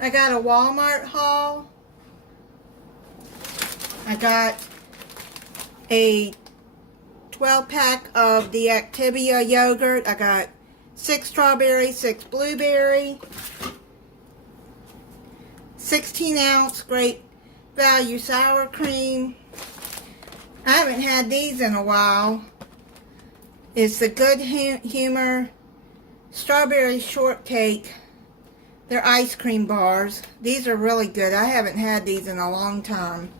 I got a Walmart haul. I got a 12-pack of the Activia yogurt. I got 6 strawberry, 6 blueberry, 16-ounce Great Value sour cream. I haven't had these in a while. It's the Good Humor Strawberry Shortcake. They're ice cream bars. These are really good. I haven't had these in a long time.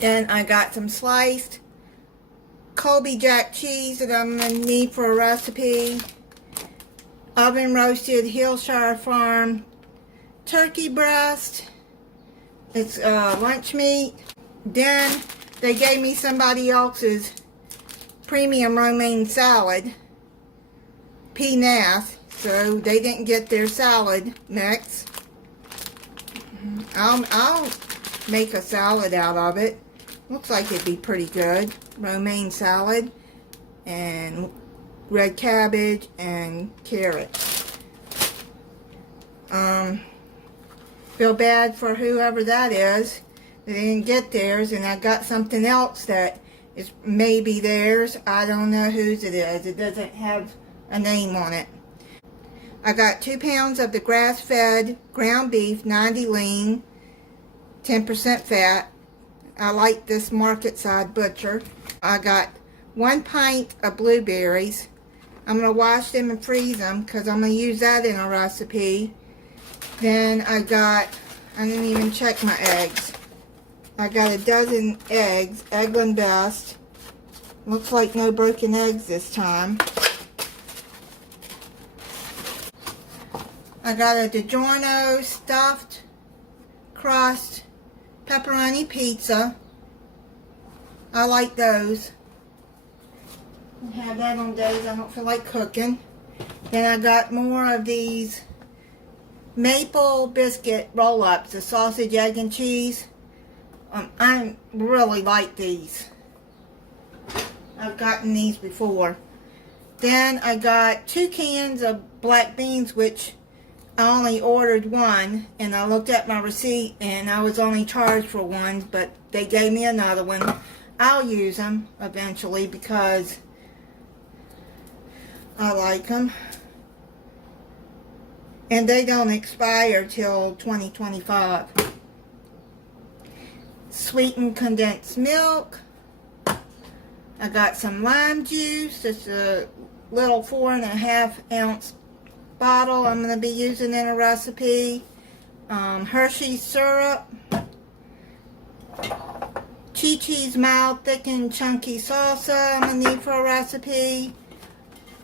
Then I got some sliced Colby Jack cheese that I'm going to need for a recipe. Oven roasted Hillshire Farm turkey breast. It's lunch meat. Then they gave me somebody else's premium romaine salad, peanuts, so they didn't get their salad mix. I'll make a salad out of it. Looks like it'd be pretty good. Romaine salad and red cabbage and carrot. Feel bad for whoever that is. They didn't get theirs, and I got something else that is maybe theirs. I don't know whose it is. It doesn't have a name on it. I got 2 pounds of the grass-fed ground beef, 90 lean, 10% fat. I like this market side butcher. I got 1 pint of blueberries. I'm going to wash them and freeze them because I'm going to use that in a recipe. Then I didn't even check my eggs. I got a dozen eggs, Eggland Best. Looks like no broken eggs this time. I got a DiGiorno stuffed crust pepperoni pizza. I like those. I have that on days I don't feel like cooking. Then I got more of these maple biscuit roll-ups, the sausage, egg, and cheese. I really like these. I've gotten these before. Then I got 2 cans of black beans, which I only ordered 1, and I looked at my receipt and I was only charged for 1, but they gave me another one. I'll use them eventually because I like them. And they don't expire till 2025. Sweetened condensed milk. I got some lime juice. It's a little 4.5 ounce bottle I'm going to be using in a recipe. Hershey's syrup. Chi-Chi's mild, thick and chunky salsa I'm going to need for a recipe.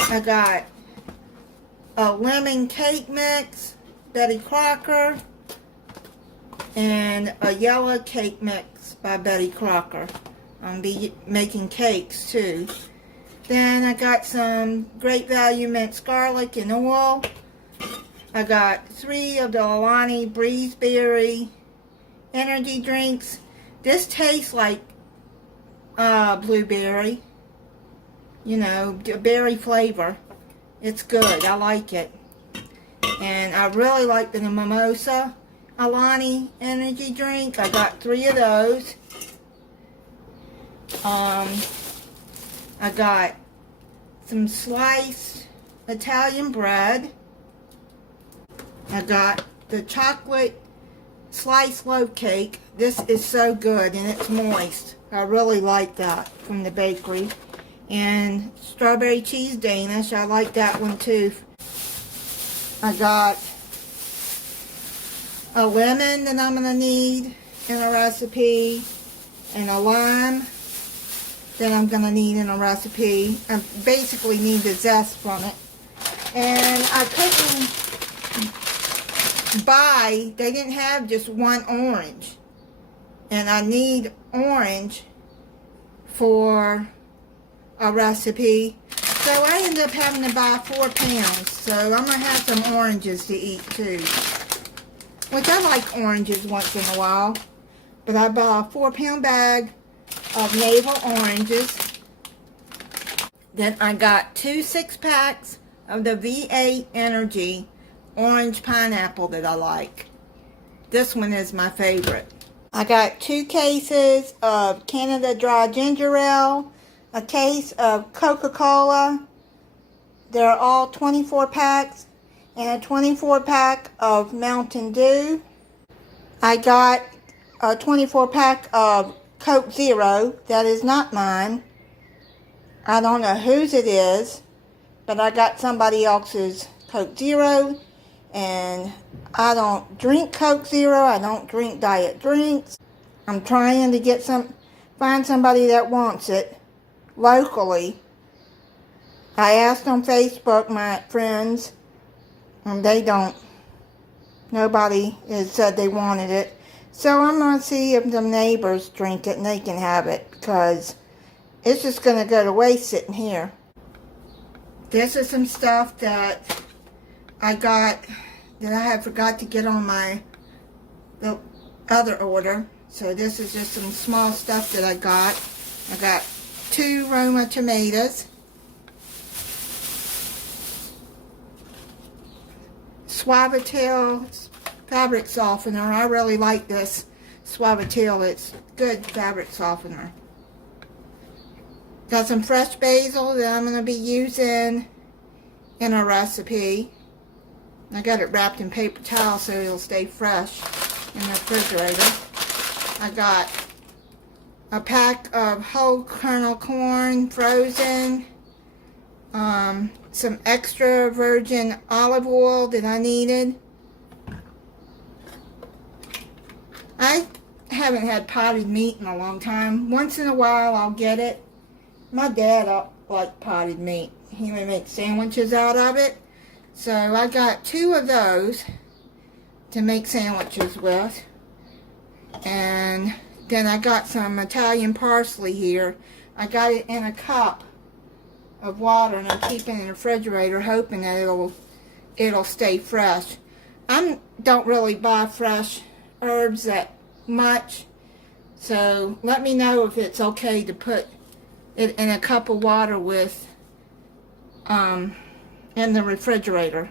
I got a lemon cake mix, Betty Crocker, and a yellow cake mix by Betty Crocker. I'm going to be making cakes too. Then I got some Great Value minced garlic and oil. I got 3 of the Alani Breezeberry energy drinks. This tastes like blueberry. You know, berry flavor. It's good. I like it. And I really like the Mimosa Alani energy drink. I got 3 of those. I got some sliced Italian bread. I got the chocolate sliced loaf cake. This is so good and it's moist. I really like that from the bakery. And strawberry cheese Danish. I like that one too. I got a lemon that I'm going to need in a recipe. And a lime that I'm going to need in a recipe. I basically need the zest from it. And I couldn't buy, they didn't have just 1 orange. And I need orange for a recipe. So I ended up having to buy 4 pounds. So I'm going to have some oranges to eat too. Which I like oranges once in a while. But I bought a 4-pound bag of navel oranges. Then I got 2 6-packs of the V8 Energy orange pineapple that I like. This one is my favorite. I got 2 cases of Canada Dry Ginger Ale, a case of Coca-Cola. They're all 24 packs, and a 24 pack of Mountain Dew. I got a 24 pack of Coke Zero. That is not mine. I don't know whose it is, but I got somebody else's Coke Zero, and I don't drink Coke Zero. I don't drink diet drinks. I'm trying to find somebody that wants it locally. I asked on Facebook, my friends, and they don't. Nobody has said they wanted it. So I'm going to see if the neighbors drink it and they can have it, because it's just going to go to waste sitting here. This is some stuff that I got that I had forgot to get on the other order. So this is just some small stuff that I got. I got 2 Roma tomatoes, Suavitel fabric softener. I really like this Suavitel. It's good fabric softener. Got some fresh basil that I'm going to be using in a recipe. I got it wrapped in paper towel so it'll stay fresh in the refrigerator. I got a pack of whole kernel corn frozen, some extra virgin olive oil that I needed. I haven't had potted meat in a long time. Once in a while I'll get it. My dad liked potted meat. He would make sandwiches out of it. So I got 2 of those to make sandwiches with. And then I got some Italian parsley here. I got it in a cup of water, and I'm keeping it in the refrigerator hoping that it'll stay fresh. I don't really buy fresh herbs that much, so let me know if it's okay to put it in a cup of water with in the refrigerator.